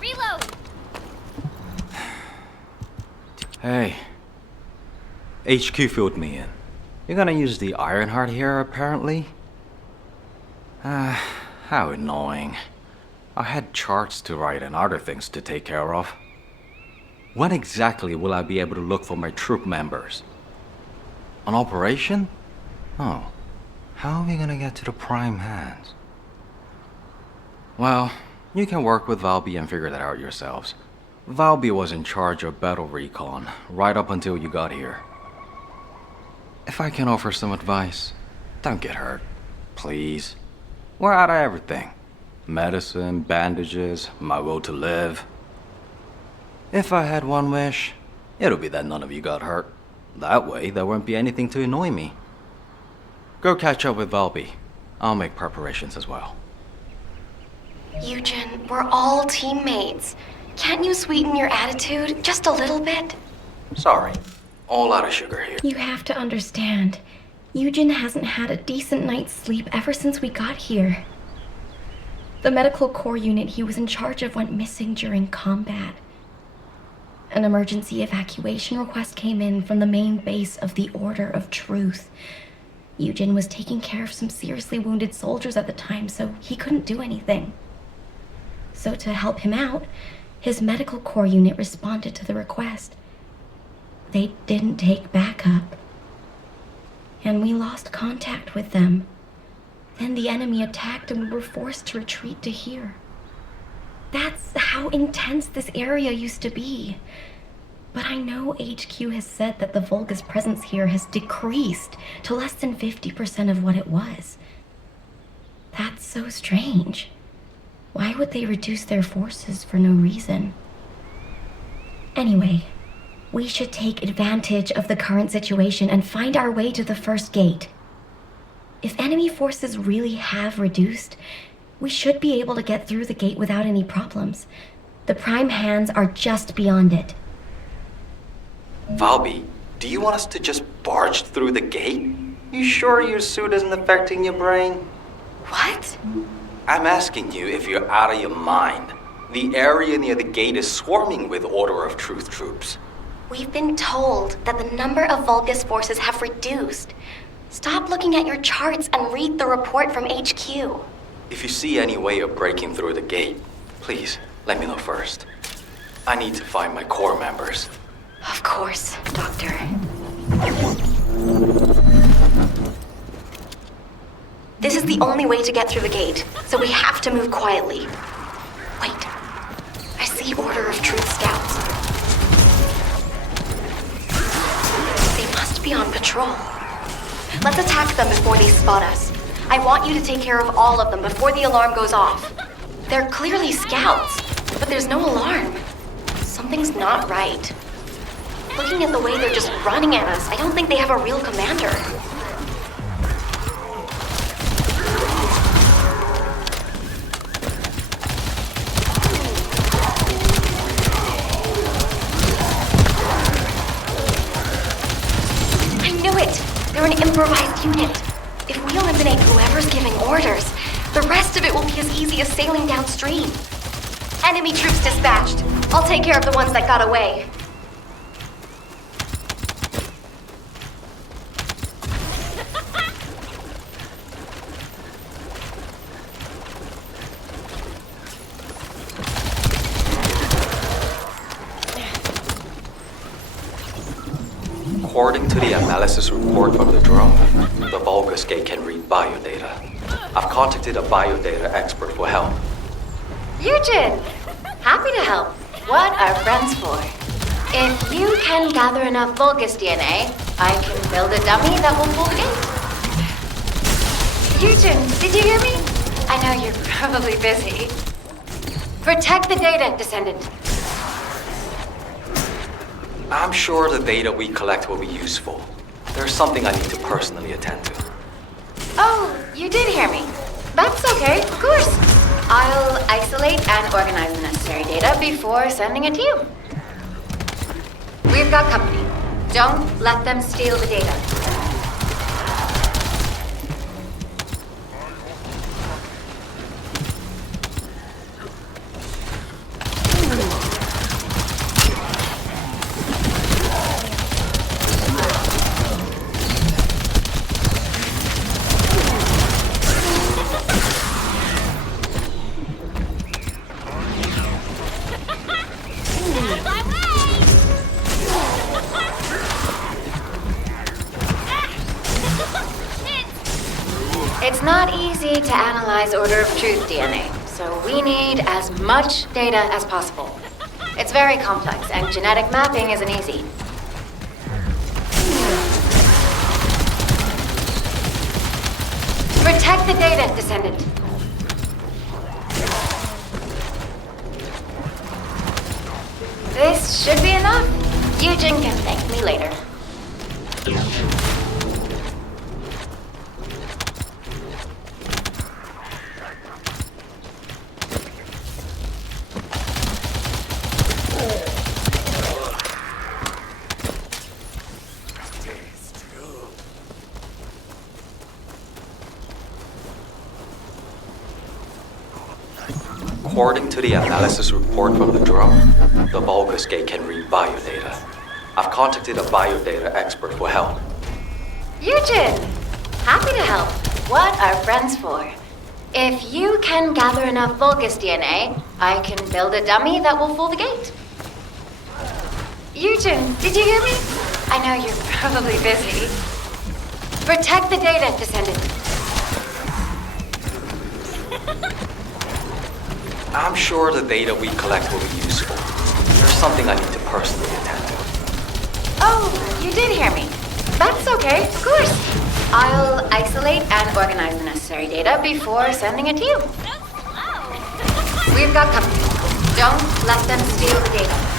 Reload! Hey. HQ filled me in. You're gonna use the Ironheart here, apparently? How annoying. I had charts to write and other things to take care of. When exactly will I be able to look for my troop members? An operation? Oh. How are we gonna get to the prime hands? Well, you can work with Valby and figure that out yourselves. Valby was in charge of battle recon right up until you got here. If I can offer some advice, don't get hurt, please. We're out of everything. Medicine, bandages, my will to live. If I had one wish, it'll be that none of you got hurt. That way, there won't be anything to annoy me. Go catch up with Valby. I'll make preparations as well. Eugen, we're all teammates. Can't you sweeten your attitude just a little bit? Sorry. All out of sugar here. You have to understand. Eugen hasn't had a decent night's sleep ever since we got here. The medical corps unit he was in charge of went missing during combat. An emergency evacuation request came in from the main base of the Order of Truth. Eugen was taking care of some seriously wounded soldiers at the time, so he couldn't do anything. So to help him out, his medical corps unit responded to the request. They didn't take backup. And we lost contact with them. Then the enemy attacked and we were forced to retreat to here. That's how intense this area used to be. But I know HQ has said that the Volga's presence here has decreased to less than 50% of what it was. That's so strange. Why would they reduce their forces for no reason? Anyway, we should take advantage of the current situation and find our way to the first gate. If enemy forces really have reduced, we should be able to get through the gate without any problems. The prime hands are just beyond it. Valby, do you want us to just barge through the gate? You sure your suit isn't affecting your brain? What? I'm asking you if you're out of your mind. The area near the gate is swarming with Order of Truth troops. We've been told that the number of Vulgus forces have reduced. Stop looking at your charts and read the report from HQ. If you see any way of breaking through the gate, please let me know first. I need to find my corps members. Of course, Doctor. This is the only way to get through the gate, so we have to move quietly. Wait, I see Order of Truth scouts. They must be on patrol. Let's attack them before they spot us. I want you to take care of all of them before the alarm goes off. They're clearly scouts, but there's no alarm. Something's not right. Looking at the way they're just running at us, I don't think they have a real commander. I knew it! They're an improvised unit. If we eliminate whoever's giving orders, the rest of it will be as easy as sailing downstream. Enemy troops dispatched. I'll take care of the ones that got away. According to the analysis report from the drone, the Vulgus gate can read biodata. I've contacted a biodata expert for help. Eugen! Happy to help. What are friends for? If you can gather enough Vulgus DNA, I can build a dummy that will pull the gate. Eugen, did you hear me? I know you're probably busy. Protect the data, Descendant. I'm sure the data we collect will be useful. There's something I need to personally attend to. Oh, you did hear me. That's okay, of course. I'll isolate and organize the necessary data before sending it to you. We've got company. Don't let them steal the data. It's not easy to analyze Order of Truth DNA, so we need as much data as possible. It's very complex, and genetic mapping isn't easy. Protect the data, Descendant. This should be enough. Eugen can thank me later. According to the analysis report from the drone, the Vulgus gate can read biodata. I've contacted a biodata expert for help. Eugen! Happy to help. What are friends for? If you can gather enough Vulgus DNA, I can build a dummy that will fool the gate. Eugen, did you hear me? I know you're probably busy. Protect the data, Descendant. I'm sure the data we collect will be useful. There's something I need to personally attend to. Oh, you did hear me. That's okay, of course. I'll isolate and organize the necessary data before sending it to you. We've got company. Don't let them steal the data.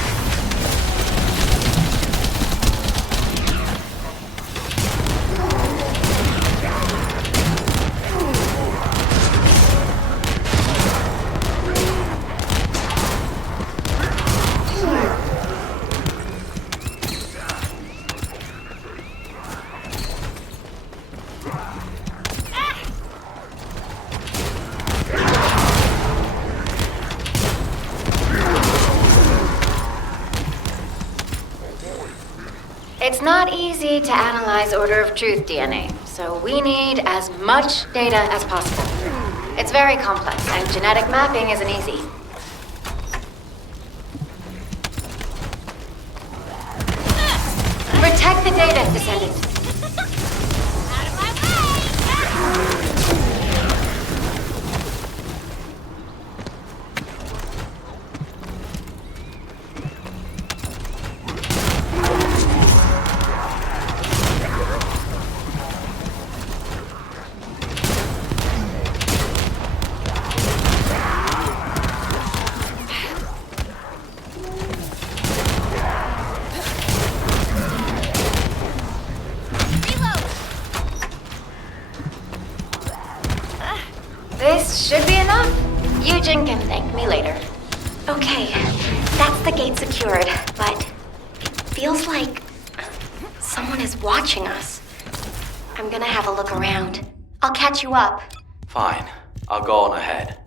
It's not easy to analyze Order of Truth DNA, so we need as much data as possible. It's very complex, and genetic mapping isn't easy. Protect the data, Descendant. Out of my way! This should be enough. Eugen can thank me later. Okay, that's the gate secured, but it feels like someone is watching us. I'm gonna have a look around. I'll catch you up. Fine. I'll go on ahead.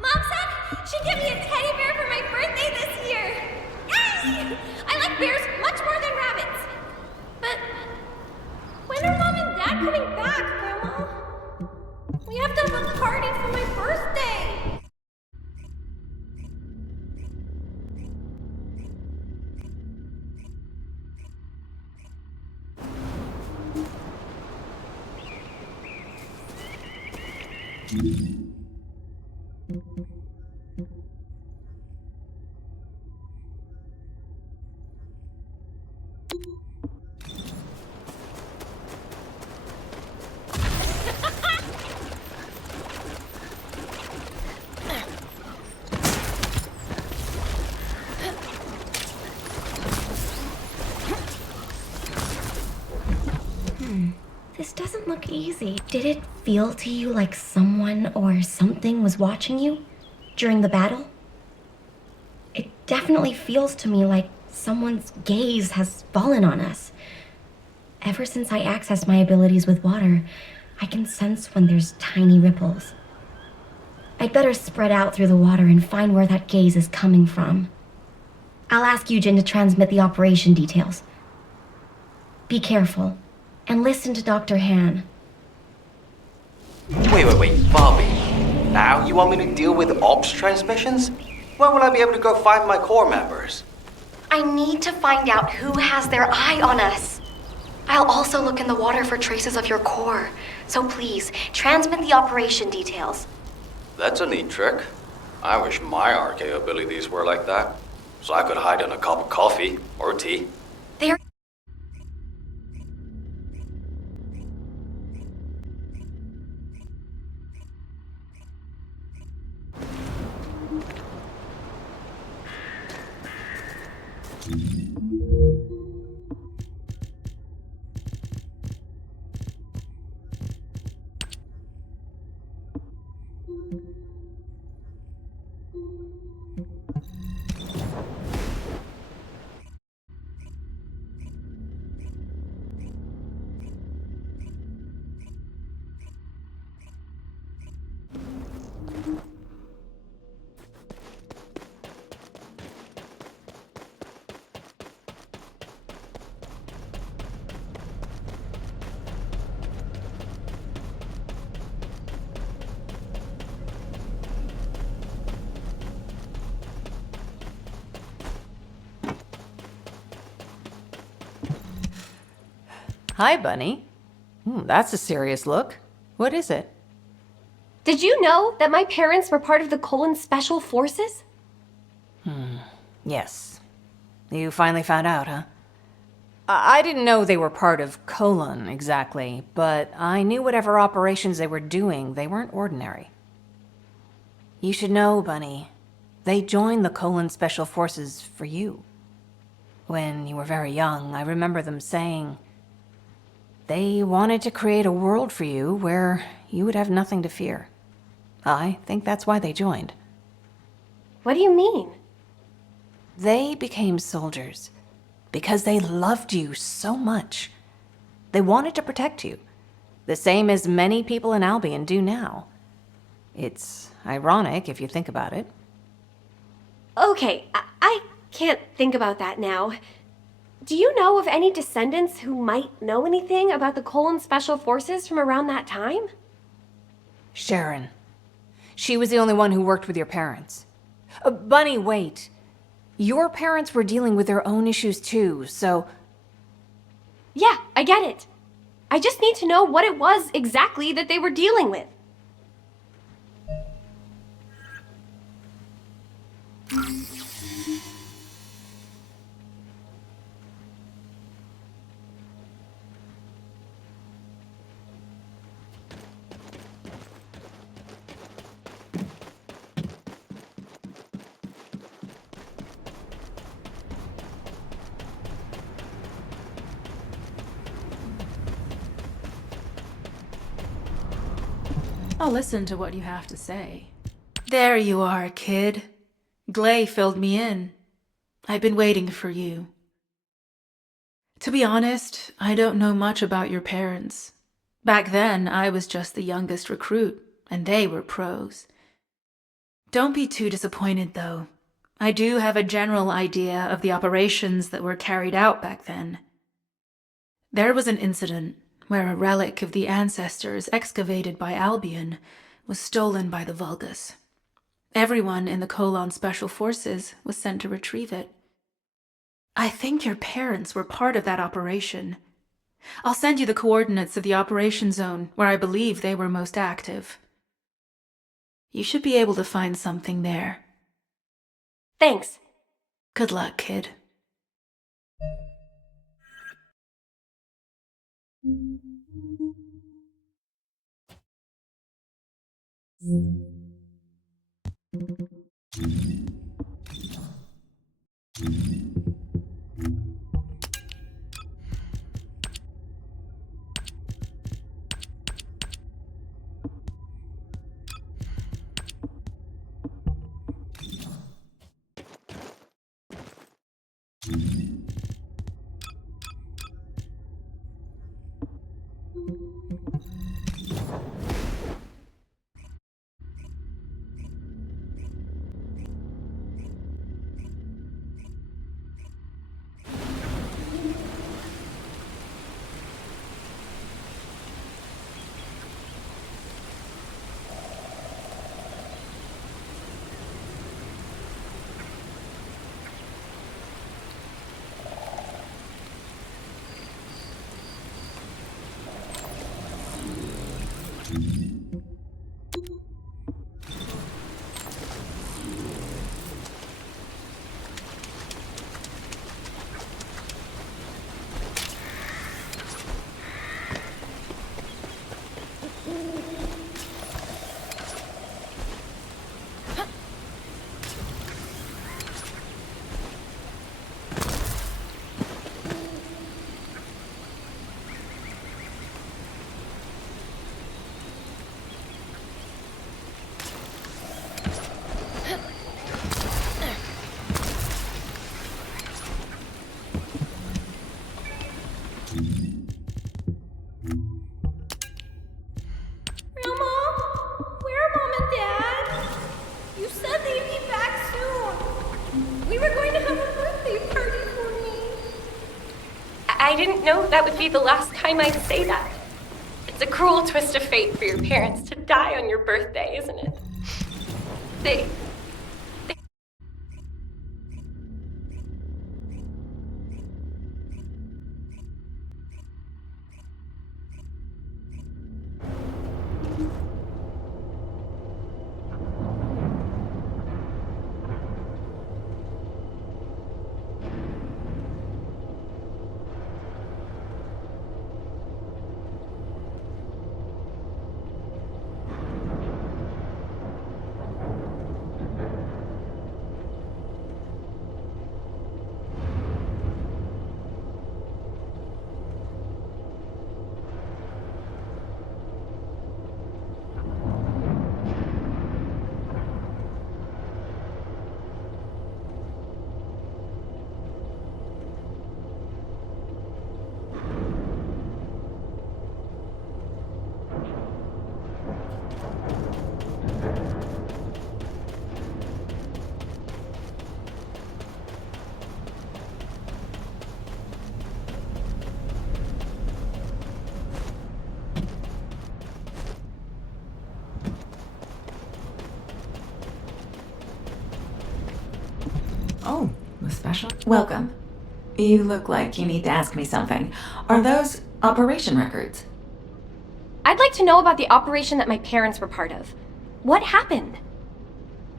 Mom said she'd give me a teddy bear for my birthday this year! Yay! I like bears much more than rabbits! But when are Mom and Dad coming back, Grandma? We have to have a party for my birthday! This doesn't look easy. Did it feel to you like someone or something was watching you during the battle? It definitely feels to me like Someone's gaze has fallen on us. Ever since I accessed my abilities with water, I can sense when there's tiny ripples. I'd better spread out through the water and find where that gaze is coming from. I'll ask Eugen to transmit the operation details. Be careful, and listen to Dr. Han. Wait, Bobby. Now you want me to deal with ops transmissions? When will I be able to go find my core members? I need to find out who has their eye on us. I'll also look in the water for traces of your core. So please, transmit the operation details. That's a neat trick. I wish my RK abilities were like that. So I could hide in a cup of coffee or tea. There. Hi, Bunny. That's a serious look. What is it? Did you know that my parents were part of the Colon Special Forces? Yes. You finally found out, huh? I didn't know they were part of Colon exactly, but I knew whatever operations they were doing, they weren't ordinary. You should know, Bunny. They joined the Colon Special Forces for you. When you were very young, I remember them saying they wanted to create a world for you where you would have nothing to fear. I think that's why they joined. What do you mean? They became soldiers because they loved you so much. They wanted to protect you, the same as many people in Albion do now. It's ironic if you think about it. Okay, I can't think about that now. Do you know of any descendants who might know anything about the Colon Special Forces from around that time? Sharon. She was the only one who worked with your parents. Bunny, wait. Your parents were dealing with their own issues too, so... Yeah, I get it. I just need to know what it was exactly that they were dealing with. I'll listen to what you have to say. There you are, kid. Glay filled me in. I've been waiting for you. To be honest, I don't know much about your parents. Back then, I was just the youngest recruit, and they were pros. Don't be too disappointed, though. I do have a general idea of the operations that were carried out back then. There was an incident where a relic of the ancestors excavated by Albion was stolen by the Vulgus. Everyone in the Colon Special Forces was sent to retrieve it. I think your parents were part of that operation. I'll send you the coordinates of the operation zone where I believe they were most active. You should be able to find something there. Thanks. Good luck, kid. I didn't know that would be the last time I'd say that. It's a cruel twist of fate for your parents to die on your birthday, isn't it? They... Oh, the special? Welcome. You look like you need to ask me something. Are those operation records? I'd like to know about the operation that my parents were part of. What happened?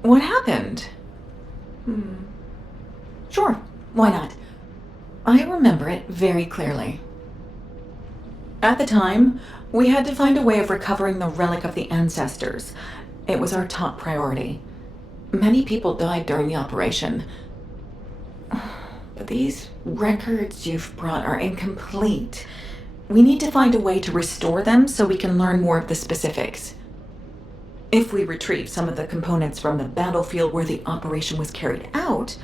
What happened? Sure, why not? I remember it very clearly. At the time, we had to find a way of recovering the relic of the ancestors. It was our top priority. Many people died during the operation. But these records you've brought are incomplete. We need to find a way to restore them so we can learn more of the specifics. If we retrieve some of the components from the battlefield where the operation was carried out,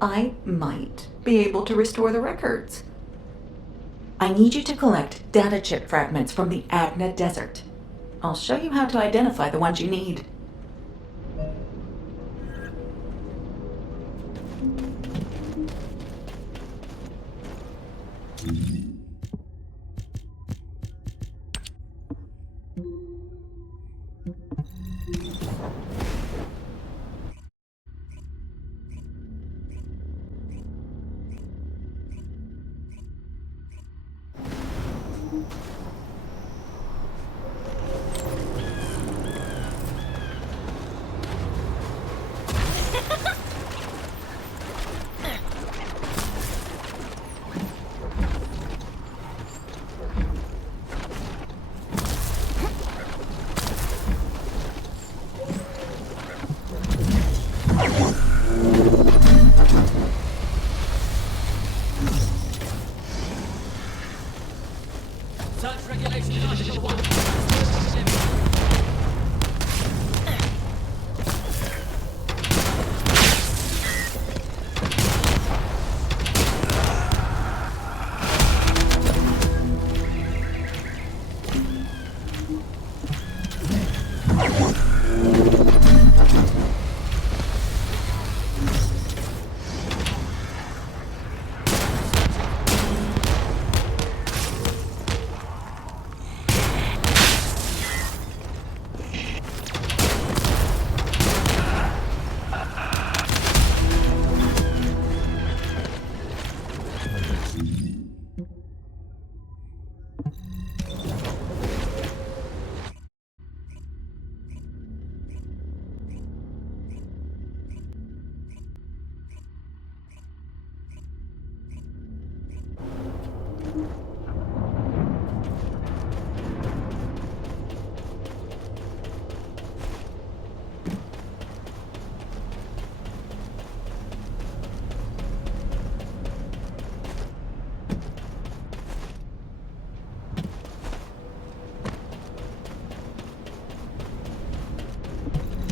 I might be able to restore the records. I need you to collect data chip fragments from the Agna Desert. I'll show you how to identify the ones you need.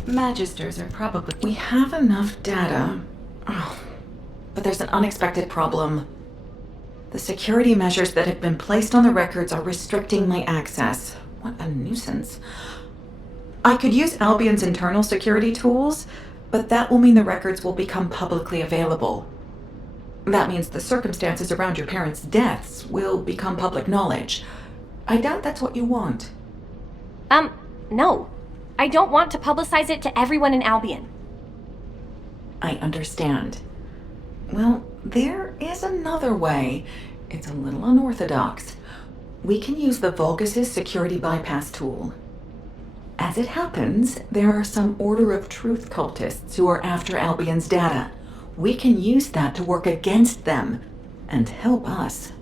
Magisters are probably... We have enough data. Oh, but there's an unexpected problem. The security measures that have been placed on the records are restricting my access. What a nuisance. I could use Albion's internal security tools, but that will mean the records will become publicly available. That means the circumstances around your parents' deaths will become public knowledge. I doubt that's what you want. No. I don't want to publicize it to everyone in Albion. I understand. Well, there is another way. It's a little unorthodox. We can use the Vulgus' security bypass tool. As it happens, there are some Order of Truth cultists who are after Albion's data. We can use that to work against them and help us.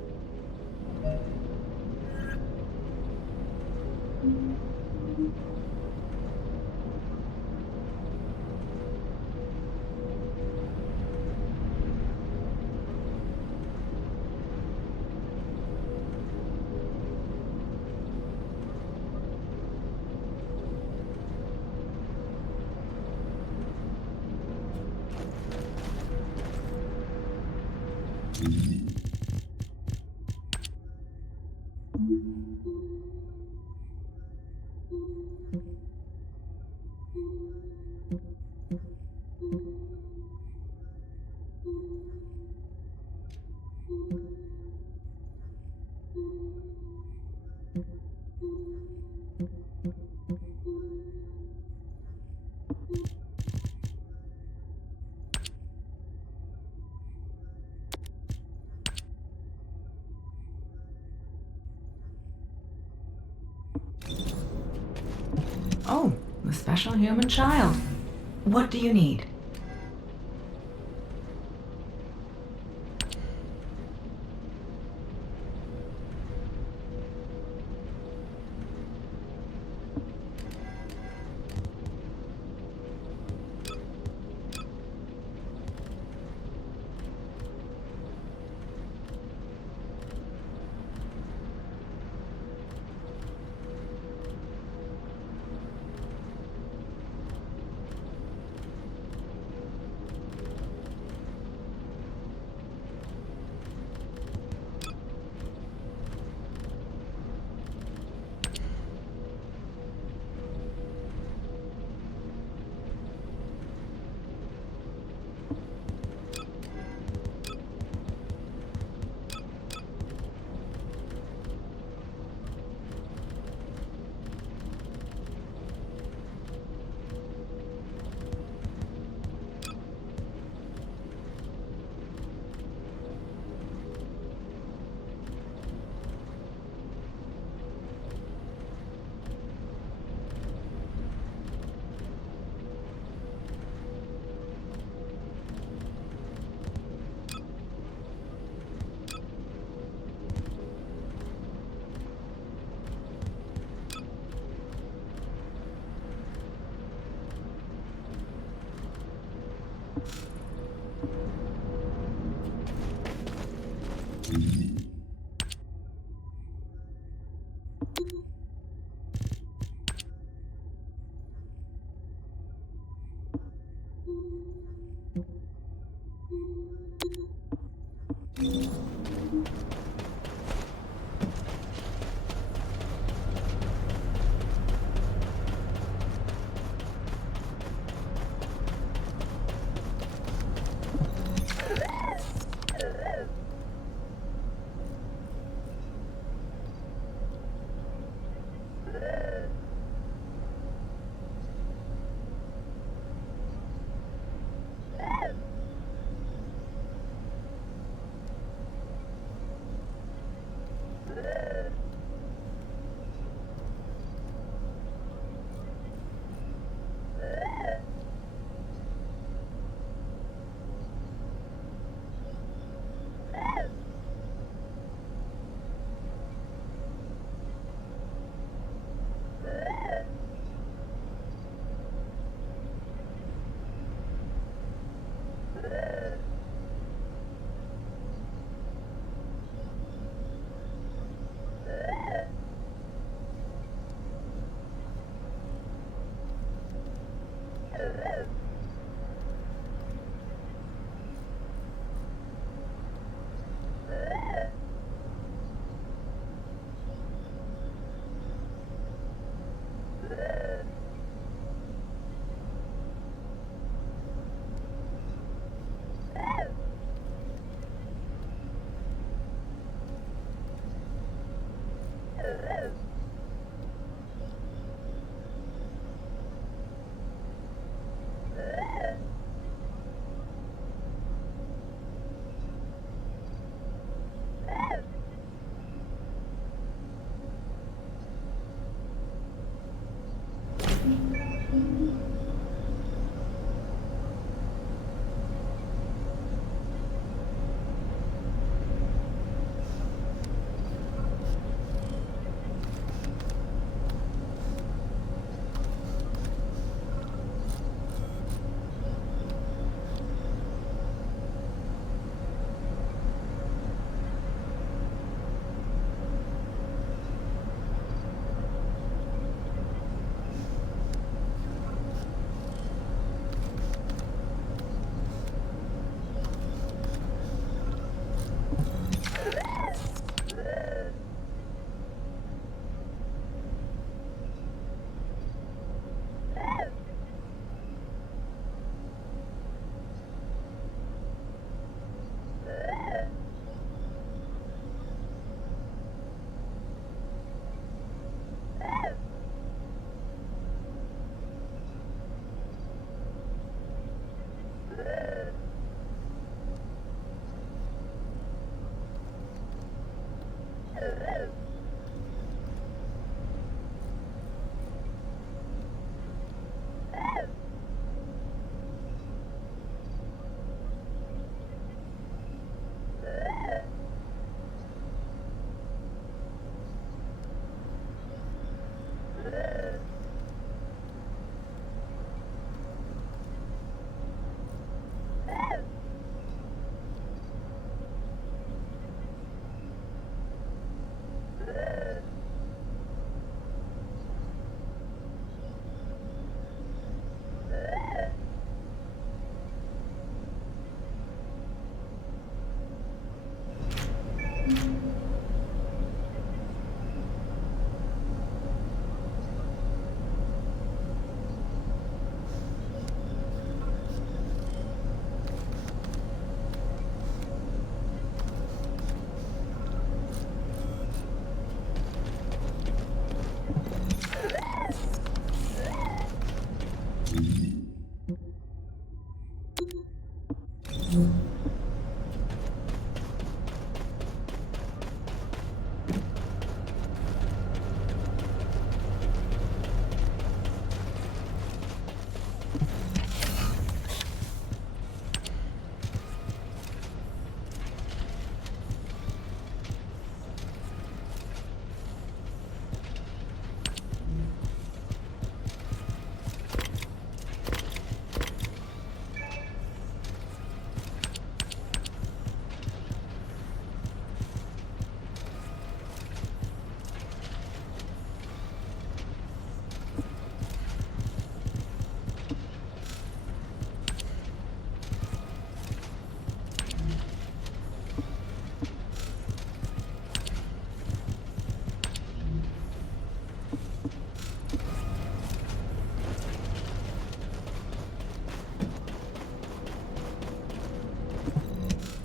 Oh, the special human child. What do you need?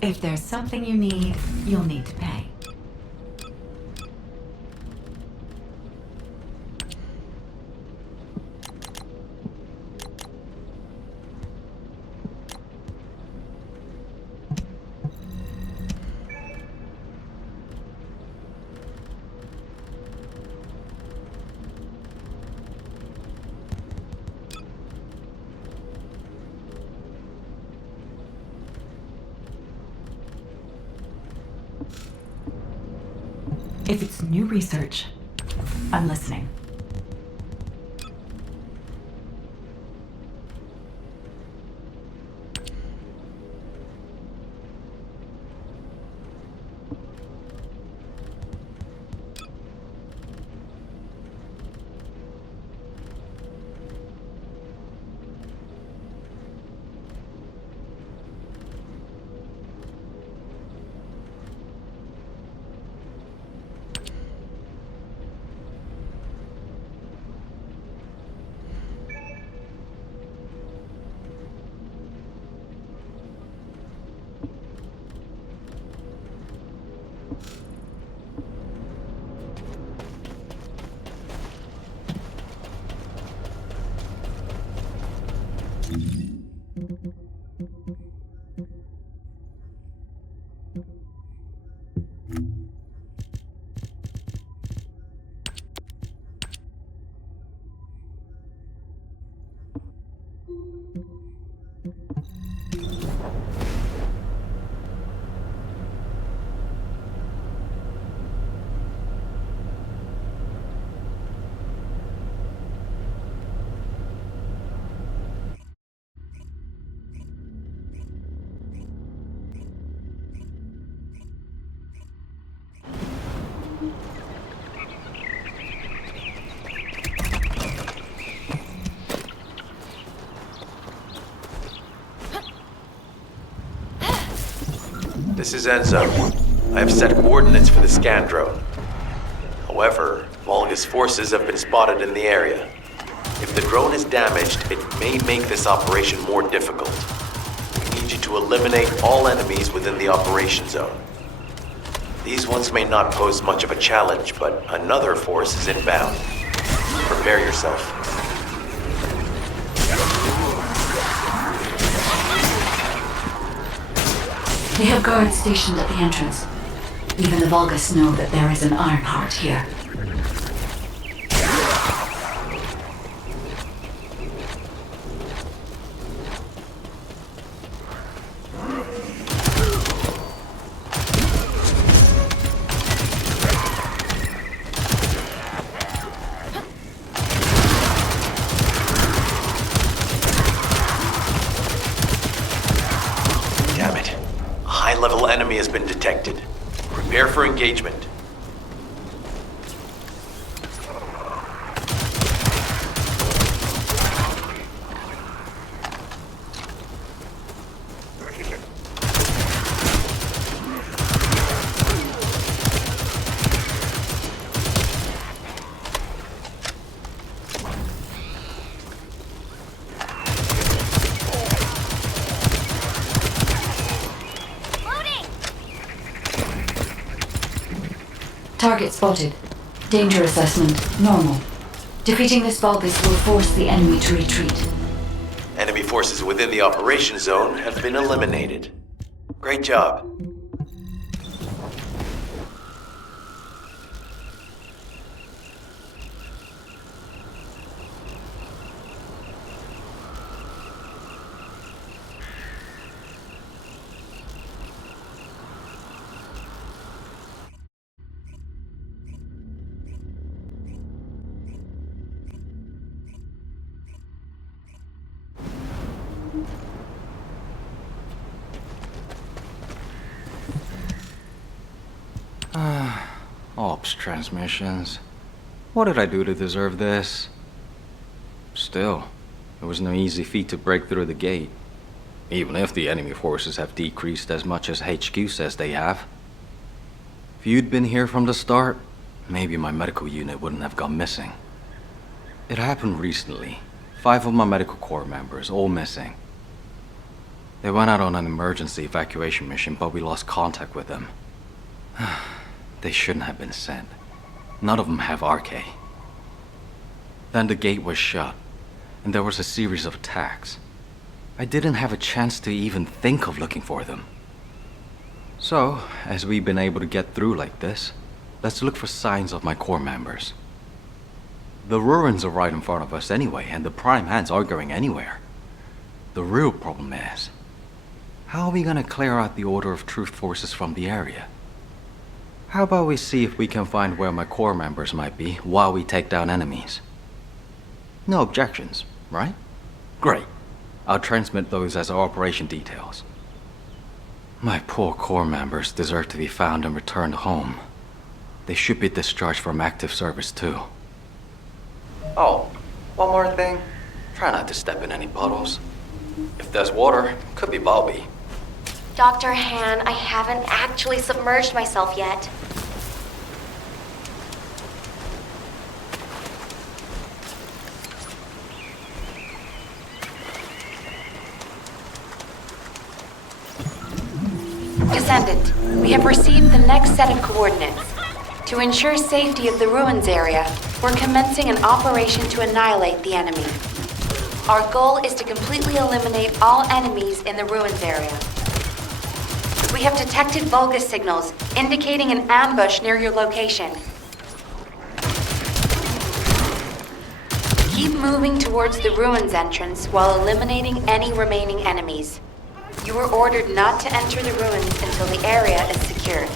If there's something you need, you'll need to pay. If it's new research, I'm listening. This is Enzo. I have set coordinates for the scan drone. However, Volgus forces have been spotted in the area. If the drone is damaged, it may make this operation more difficult. We need you to eliminate all enemies within the operation zone. These ones may not pose much of a challenge, but another force is inbound. Prepare yourself. They have guards stationed at the entrance. Even the Vulgus know that there is an Ironheart here. Damn it. A high-level enemy has been detected. Prepare for engagement. Target spotted. Danger assessment, normal. Defeating this Vulgus will force the enemy to retreat. Enemy forces within the operation zone have been eliminated. Great job. Ops transmissions. What did I do to deserve this? Still, it was no easy feat to break through the gate. Even if the enemy forces have decreased as much as HQ says they have. If you'd been here from the start, maybe my medical unit wouldn't have gone missing. It happened recently. 5 of my medical corps members, all missing. They went out on an emergency evacuation mission, but we lost contact with them. They shouldn't have been sent. None of them have RK. Then the gate was shut, and there was a series of attacks. I didn't have a chance to even think of looking for them. So, as we've been able to get through like this, let's look for signs of my corps members. The ruins are right in front of us anyway, and the prime hands aren't going anywhere. The real problem is, how are we gonna clear out the Order of Truth forces from the area? How about we see if we can find where my corps members might be while we take down enemies? No objections, right? Great. I'll transmit those as our operation details. My poor corps members deserve to be found and returned home. They should be discharged from active service too. Oh, one more thing. Try not to step in any puddles. If there's water, could be Bobby. Dr. Han, I haven't actually submerged myself yet. Descendant, we have received the next set of coordinates. To ensure safety of the ruins area, we're commencing an operation to annihilate the enemy. Our goal is to completely eliminate all enemies in the ruins area. We have detected Vulgus signals, indicating an ambush near your location. Keep moving towards the ruins entrance while eliminating any remaining enemies. You were ordered not to enter the ruins until the area is secured.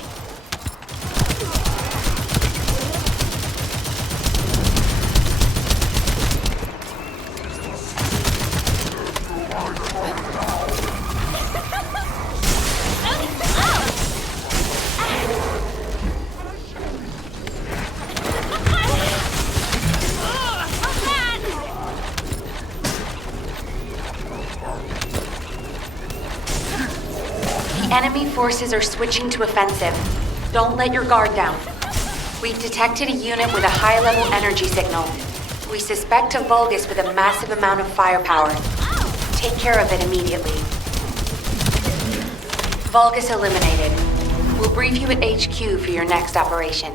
Enemy forces are switching to offensive. Don't let your guard down. We've detected a unit with a high-level energy signal. We suspect a Vulgus with a massive amount of firepower. Take care of it immediately. Vulgus eliminated. We'll brief you at HQ for your next operation.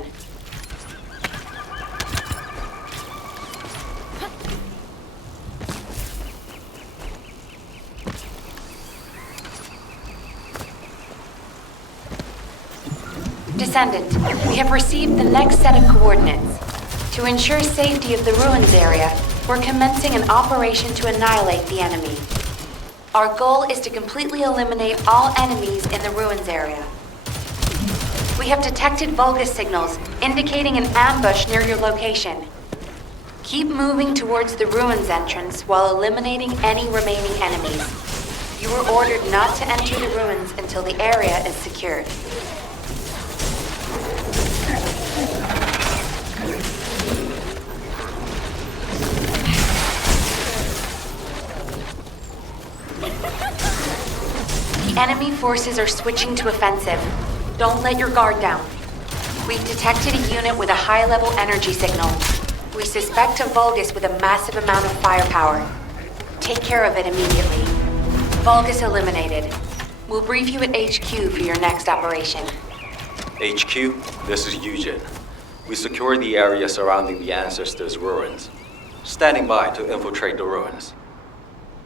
Descendant, we have received the next set of coordinates. To ensure safety of the ruins area, we're commencing an operation to annihilate the enemy. Our goal is to completely eliminate all enemies in the ruins area. We have detected Vulgus signals indicating an ambush near your location. Keep moving towards the ruins entrance while eliminating any remaining enemies. You were ordered not to enter the ruins until the area is secured. The enemy forces are switching to offensive. Don't let your guard down. We've detected a unit with a high-level energy signal. We suspect a Vulgus with a massive amount of firepower. Take care of it immediately. Vulgus eliminated. We'll brief you at HQ for your next operation. HQ, this is Eugen. We secured the area surrounding the Ancestors' ruins. Standing by to infiltrate the ruins.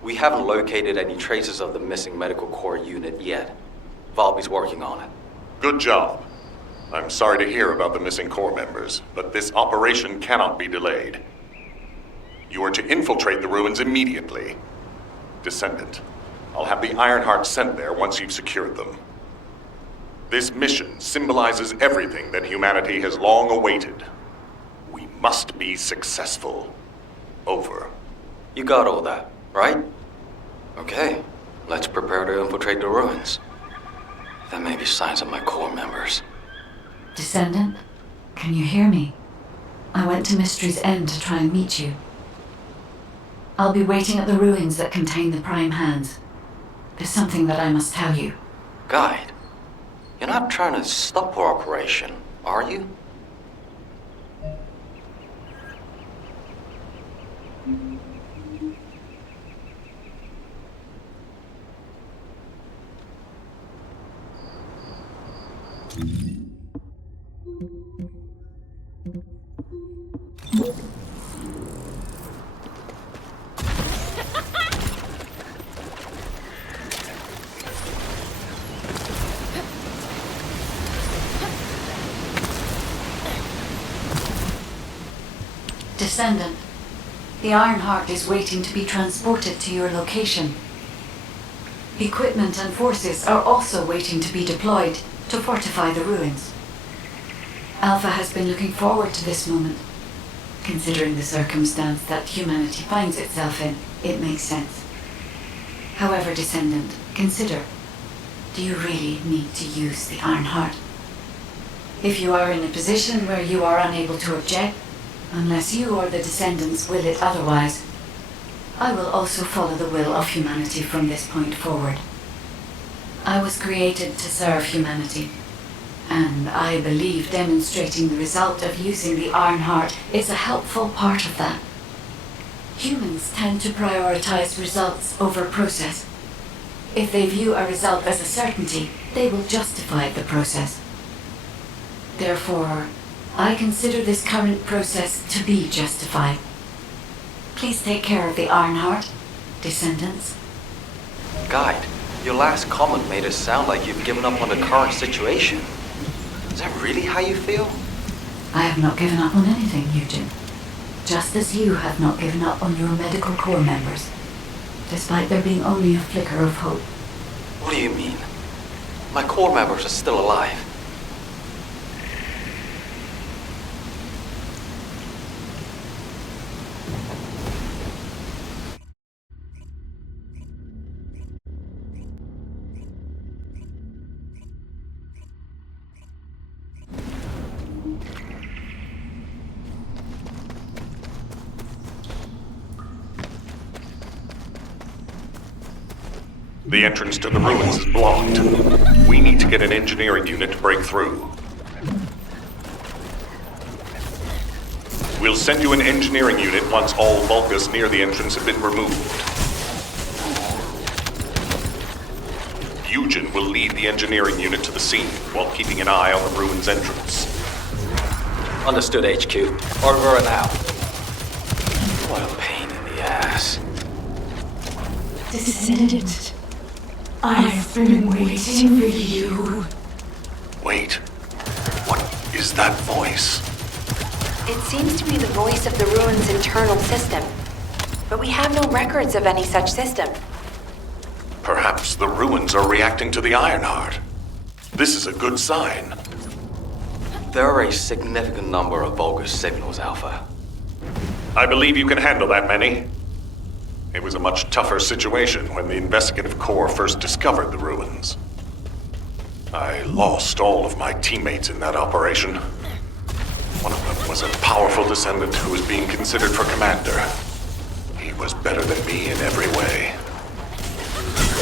We haven't located any traces of the missing medical core unit yet. Valby's working on it. Good job. I'm sorry to hear about the missing core members, but this operation cannot be delayed. You are to infiltrate the ruins immediately. Descendant, I'll have the Ironheart sent there once you've secured them. This mission symbolizes everything that humanity has long awaited. We must be successful. Over. You got all that, right? Okay, let's prepare to infiltrate the ruins. There may be signs of my core members. Descendant, can you hear me? I went to Mystery's End to try and meet you. I'll be waiting at the ruins that contain the Prime Hands. There's something that I must tell you. Guide, you're not trying to stop our operation, are you? Descendant, the Ironheart is waiting to be transported to your location. Equipment and forces are also waiting to be deployed to fortify the ruins. Alpha has been looking forward to this moment. Considering the circumstance that humanity finds itself in, it makes sense. However, Descendant, consider, do you really need to use the Ironheart? If you are in a position where you are unable to object, unless you or the Descendants will it otherwise, I will also follow the will of humanity from this point forward. I was created to serve humanity, and I believe demonstrating the result of using the Ironheart is a helpful part of that. Humans tend to prioritize results over process. If they view a result as a certainty, they will justify the process. Therefore, I consider this current process to be justified. Please take care of the Ironheart, Descendants. Guide, your last comment made it sound like you've given up on the current situation. Is that really how you feel? I have not given up on anything, Eugen. Just as you have not given up on your medical corps members, despite there being only a flicker of hope. What do you mean? My core members are still alive. The entrance to the ruins is blocked. We need to get an engineering unit to break through. We'll send you an engineering unit once all Vulgus near the entrance have been removed. Eugen will lead the engineering unit to the scene while keeping an eye on the ruins entrance. Understood, HQ. Over and out. What a pain in the ass. Descendant, I've been waiting for you. Wait. What is that voice? It seems to be the voice of the ruins' internal system, but we have no records of any such system. Perhaps the ruins are reacting to the Ironheart. This is a good sign. There are a significant number of bogus signals, Alpha. I believe you can handle that many. It was a much tougher situation when the investigative corps first discovered the ruins. I lost all of my teammates in that operation. One of them was a powerful descendant who was being considered for commander. He was better than me in every way.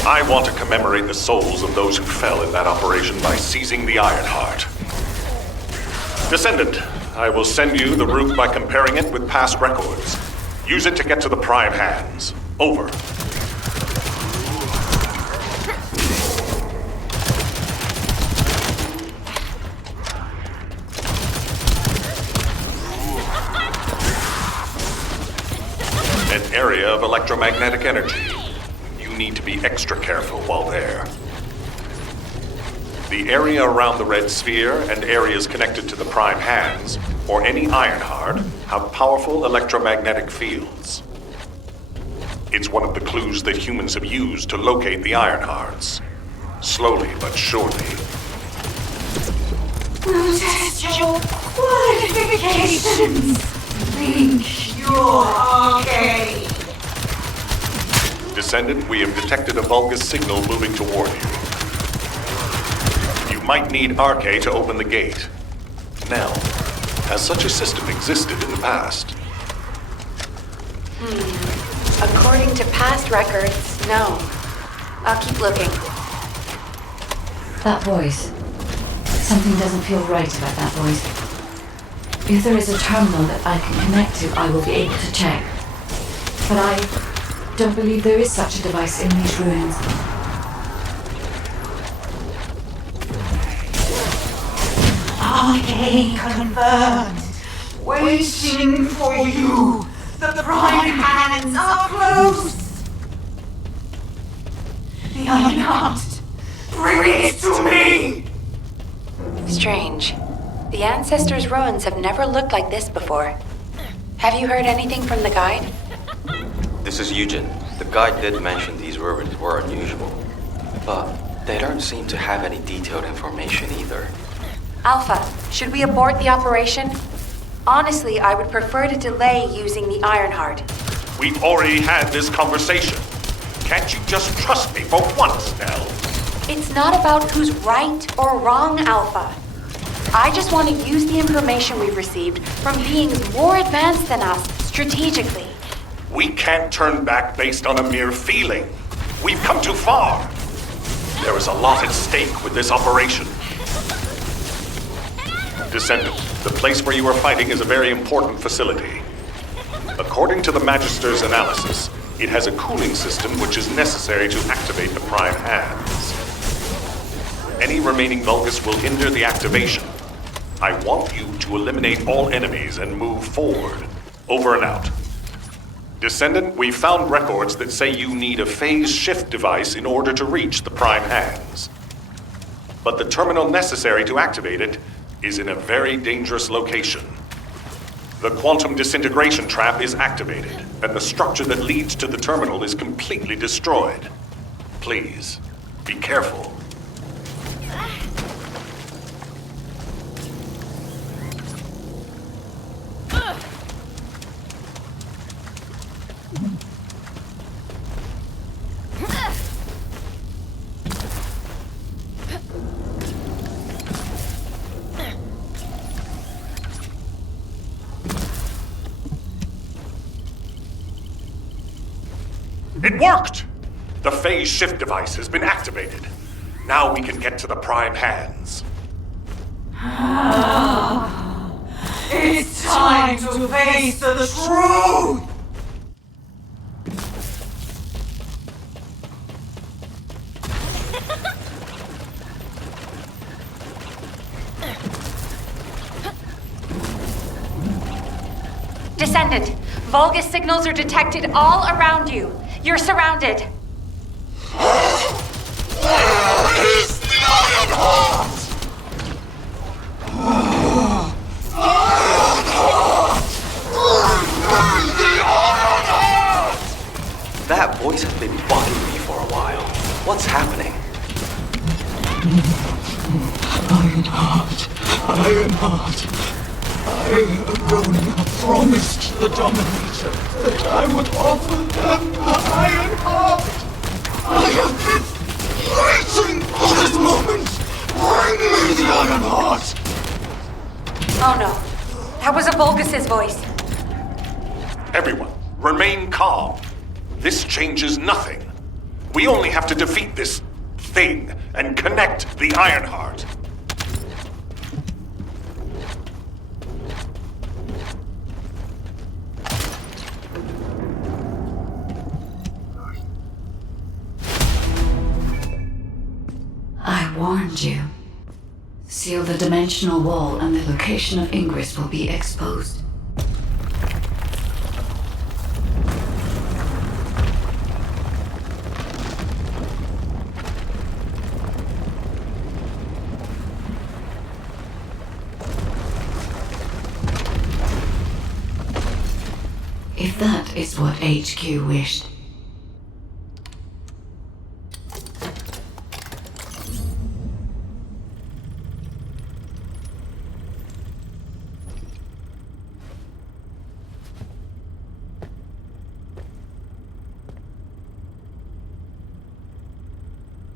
I want to commemorate the souls of those who fell in that operation by seizing the Ironheart. Descendant, I will send you the route by comparing it with past records. Use it to get to the Prime Hands. Over. An area of electromagnetic energy. You need to be extra careful while there. The area around the Red Sphere and areas connected to the Prime Hands, or any Ironheart, have powerful electromagnetic fields. It's one of the clues that humans have used to locate the Ironhearts. Slowly but surely. Test your qualifications. Think you're okay. Descendant, we have detected a Vulgus signal moving toward you. You might need Arche to open the gate. Now, has such a system existed in the past? According to past records, no. I'll keep looking. That voice. Something doesn't feel right about that voice. If there is a terminal that I can connect to, I will be able to check. But I don't believe there is such a device in these ruins. Okay, confirmed. Waiting for you. The Prime Hands are close. The Ironheart. Bring it to me. Strange. The Ancestors' ruins have never looked like this before. Have you heard anything from the guide? This is Eugen. The guide did mention these ruins were unusual, but they don't seem to have any detailed information either. Alpha, should we abort the operation? Honestly, I would prefer to delay using the Ironheart. We've already had this conversation. Can't you just trust me for once, Nell? It's not about who's right or wrong, Alpha. I just want to use the information we've received from beings more advanced than us strategically. We can't turn back based on a mere feeling. We've come too far. There is a lot at stake with this operation. Descendant, the place where you are fighting is a very important facility. According to the Magister's analysis, it has a cooling system which is necessary to activate the Prime Hands. Any remaining Vulgus will hinder the activation. I want you to eliminate all enemies and move forward. Over and out. Descendant, we've found records that say you need a phase shift device in order to reach the Prime Hands. But the terminal necessary to activate it is in a very dangerous location. The quantum disintegration trap is activated, and the structure that leads to the terminal is completely destroyed. Please, be careful. It worked! The phase shift device has been activated. Now we can get to the Prime hands. It's time to face the truth! Descendant, Vulgus signals are detected all around you. You're surrounded. Where is the Ironheart? That voice has been bugging me for a while. What's happening? Ironheart. I, Ronin, promised the Dominator that I would offer them the Ironheart. I have been waiting for this moment. Bring me the Ironheart. Oh no. That was a Vulgus's voice. Everyone, remain calm. This changes nothing. We only have to defeat this thing and connect the Ironheart. I warned you. Seal the dimensional wall and the location of Ingress will be exposed. If that is what HQ wished.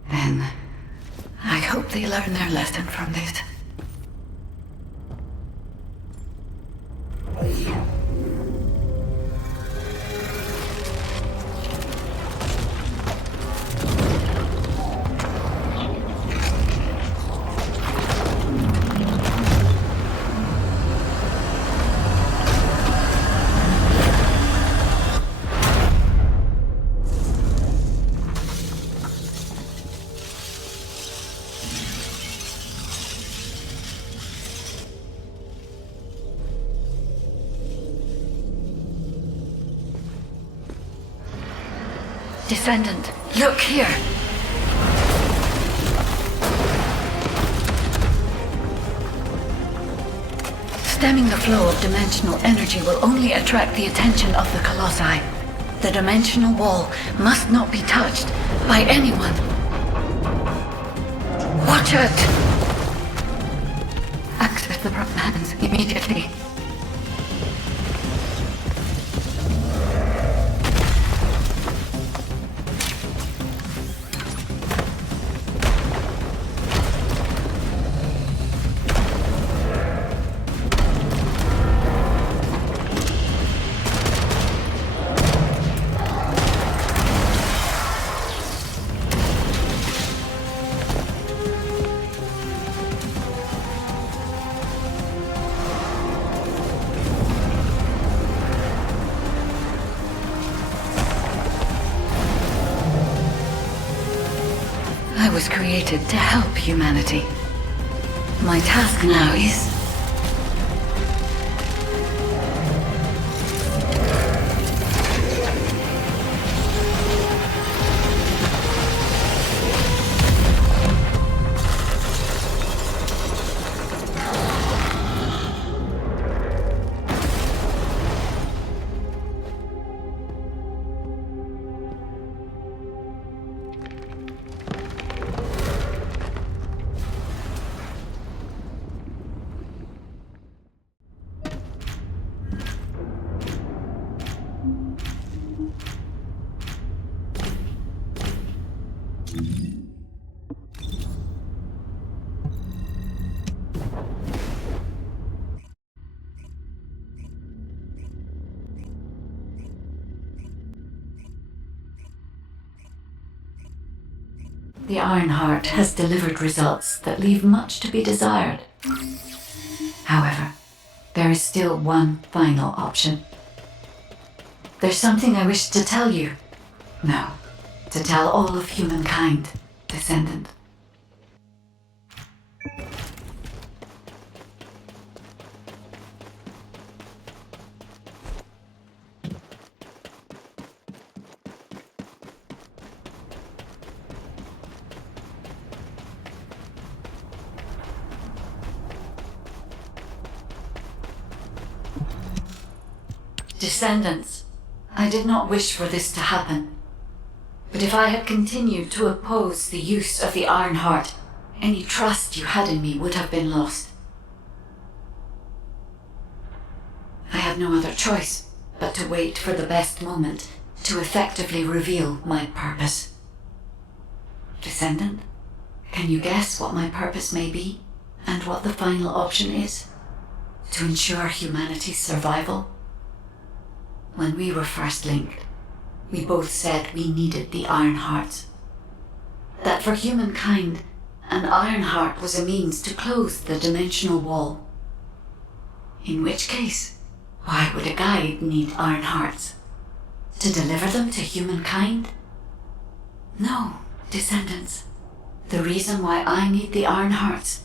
Then, I hope they learn their lesson from this. Descendant, look here! Stemming the flow of dimensional energy will only attract the attention of the Colossi. The dimensional wall must not be touched by anyone. Watch it! Access the Prime hands immediately. I was created to help humanity. My task now is... the Ironheart has delivered results that leave much to be desired. However, there is still one final option. There's something I wish to tell you. No, to tell all of humankind, Descendant. Descendants, I did not wish for this to happen. But if I had continued to oppose the use of the Ironheart, any trust you had in me would have been lost. I had no other choice but to wait for the best moment to effectively reveal my purpose. Descendant, can you guess what my purpose may be, and what the final option is? To ensure humanity's survival? When we were first linked, we both said we needed the Ironhearts. That for humankind, an Ironheart was a means to close the dimensional wall. In which case, why would a guide need Ironhearts? To deliver them to humankind? No, Descendants. The reason why I need the Ironhearts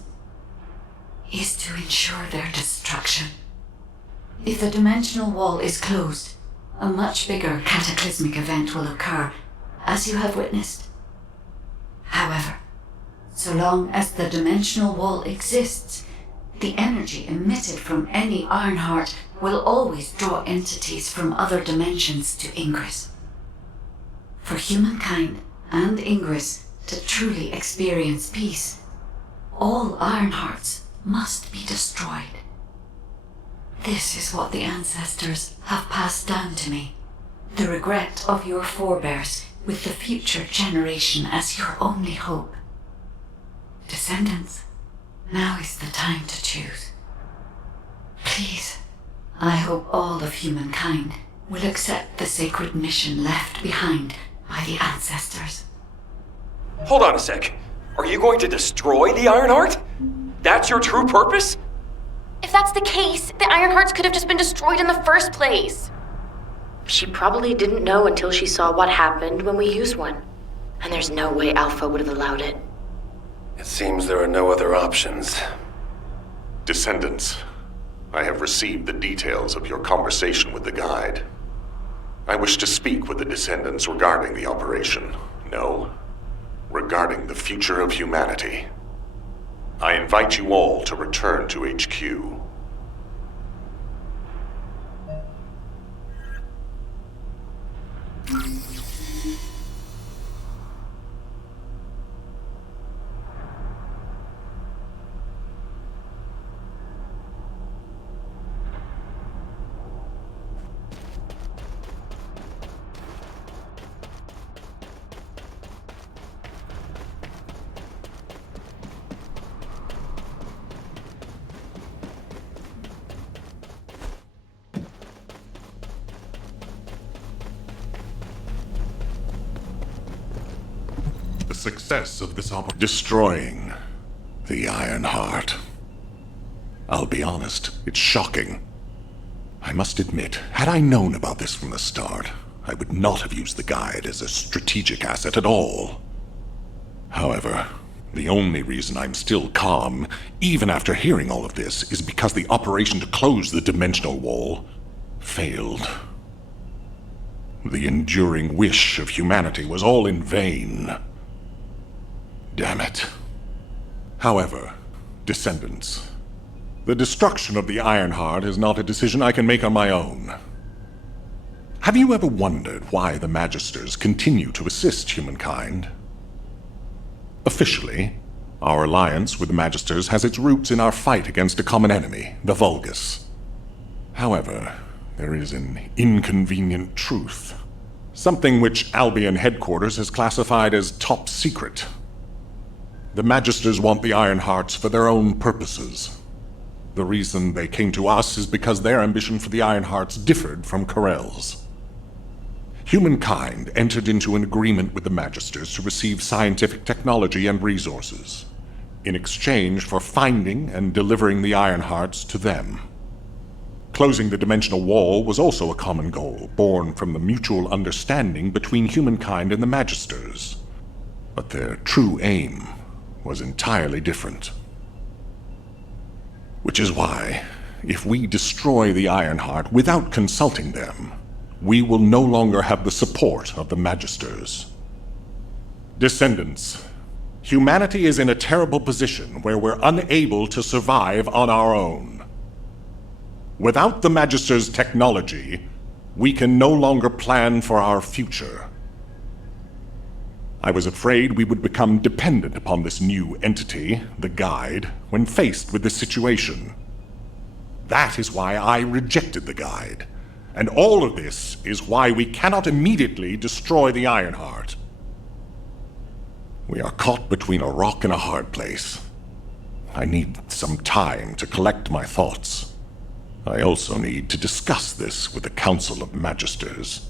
is to ensure their destruction. If the dimensional wall is closed, a much bigger cataclysmic event will occur, as you have witnessed. However, so long as the dimensional wall exists, the energy emitted from any Ironheart will always draw entities from other dimensions to Ingress. For humankind and Ingress to truly experience peace, all Ironhearts must be destroyed. This is what the ancestors have passed down to me. The regret of your forebears with the future generation as your only hope. Descendants, now is the time to choose. Please, I hope all of humankind will accept the sacred mission left behind by the ancestors. Hold on a sec. Are you going to destroy the Ironheart? That's your true purpose? If that's the case, the Ironhearts could have just been destroyed in the first place. She probably didn't know until she saw what happened when we used one. And there's no way Alpha would have allowed it. It seems there are no other options. Descendants, I have received the details of your conversation with the guide. I wish to speak with the Descendants regarding the operation. No, regarding the future of humanity. I invite you all to return to HQ. Success of this operation. Destroying the Ironheart. I'll be honest, it's shocking. I must admit, had I known about this from the start, I would not have used the guide as a strategic asset at all. However, the only reason I'm still calm, even after hearing all of this, is because the operation to close the dimensional wall failed. The enduring wish of humanity was all in vain. Damn it. However, Descendants, the destruction of the Ironheart is not a decision I can make on my own. Have you ever wondered why the Magisters continue to assist humankind? Officially, our alliance with the Magisters has its roots in our fight against a common enemy, the Vulgus. However, there is an inconvenient truth. Something which Albion headquarters has classified as top secret. The Magisters want the Ironhearts for their own purposes. The reason they came to us is because their ambition for the Ironhearts differed from Corell's. Humankind entered into an agreement with the Magisters to receive scientific technology and resources, in exchange for finding and delivering the Ironhearts to them. Closing the dimensional wall was also a common goal, born from the mutual understanding between humankind and the Magisters. But their true aim was entirely different. Which is why, if we destroy the Ironheart without consulting them, we will no longer have the support of the Magisters. Descendants, humanity is in a terrible position where we're unable to survive on our own. Without the Magisters' technology, we can no longer plan for our future. I was afraid we would become dependent upon this new entity, the Guide, when faced with this situation. That is why I rejected the Guide. And all of this is why we cannot immediately destroy the Ironheart. We are caught between a rock and a hard place. I need some time to collect my thoughts. I also need to discuss this with the Council of Magisters.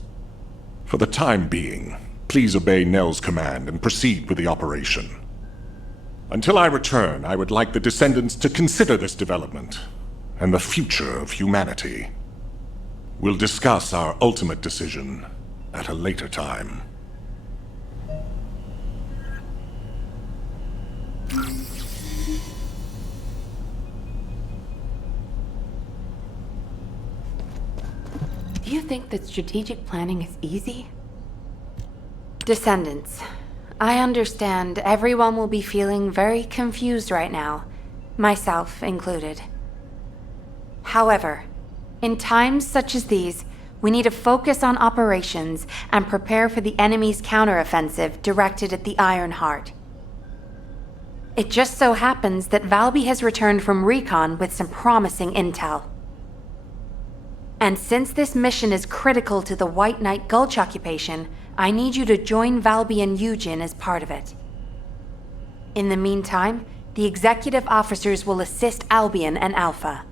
For the time being, please obey Nell's command and proceed with the operation. Until I return, I would like the Descendants to consider this development and the future of humanity. We'll discuss our ultimate decision at a later time. Do you think that strategic planning is easy? Descendants, I understand everyone will be feeling very confused right now, myself included. However, in times such as these, we need to focus on operations and prepare for the enemy's counteroffensive directed at the Ironheart. It just so happens that Valby has returned from recon with some promising intel. And since this mission is critical to the White Knight Gulch occupation, I need you to join Valby and Eugen as part of it. In the meantime, the executive officers will assist Albion and Alpha.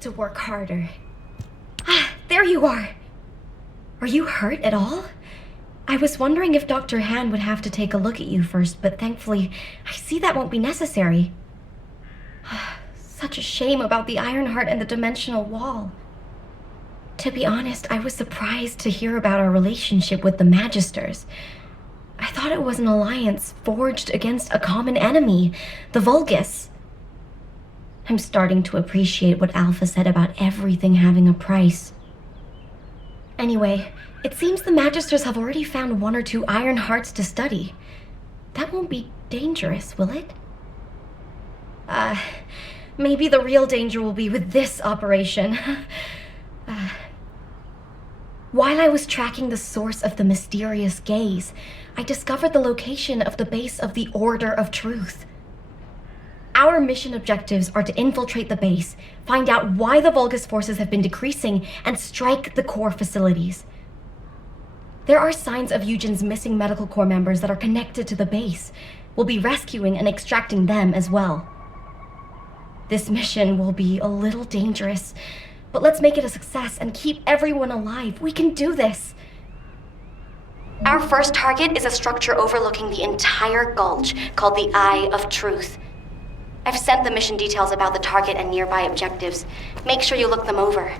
To work harder. Ah, there you are! Are you hurt at all? I was wondering if Dr. Han would have to take a look at you first, but thankfully, I see that won't be necessary. Such a shame about the Ironheart and the dimensional wall. To be honest, I was surprised to hear about our relationship with the Magisters. I thought it was an alliance forged against a common enemy, the Vulgus. I'm starting to appreciate what Alpha said about everything having a price. Anyway, it seems the Magisters have already found 1 or 2 Ironhearts to study. That won't be dangerous, will it? Maybe the real danger will be with this operation. While I was tracking the source of the mysterious gaze, I discovered the location of the base of the Order of Truth. Our mission objectives are to infiltrate the base, find out why the Vulgus forces have been decreasing, and strike the core facilities. There are signs of Eugen's missing medical corps members that are connected to the base. We'll be rescuing and extracting them as well. This mission will be a little dangerous, but let's make it a success and keep everyone alive. We can do this. Our first target is a structure overlooking the entire gulch called the Eye of Truth. I've sent the mission details about the target and nearby objectives. Make sure you look them over.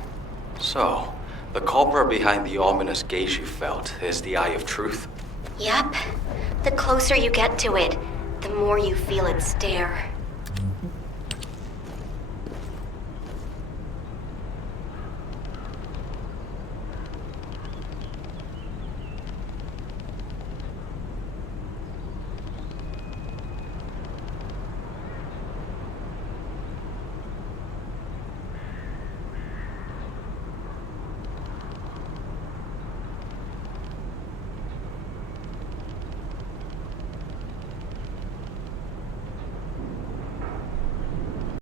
So, the culprit behind the ominous gaze you felt is the Eye of Truth? Yep. The closer you get to it, the more you feel it stare.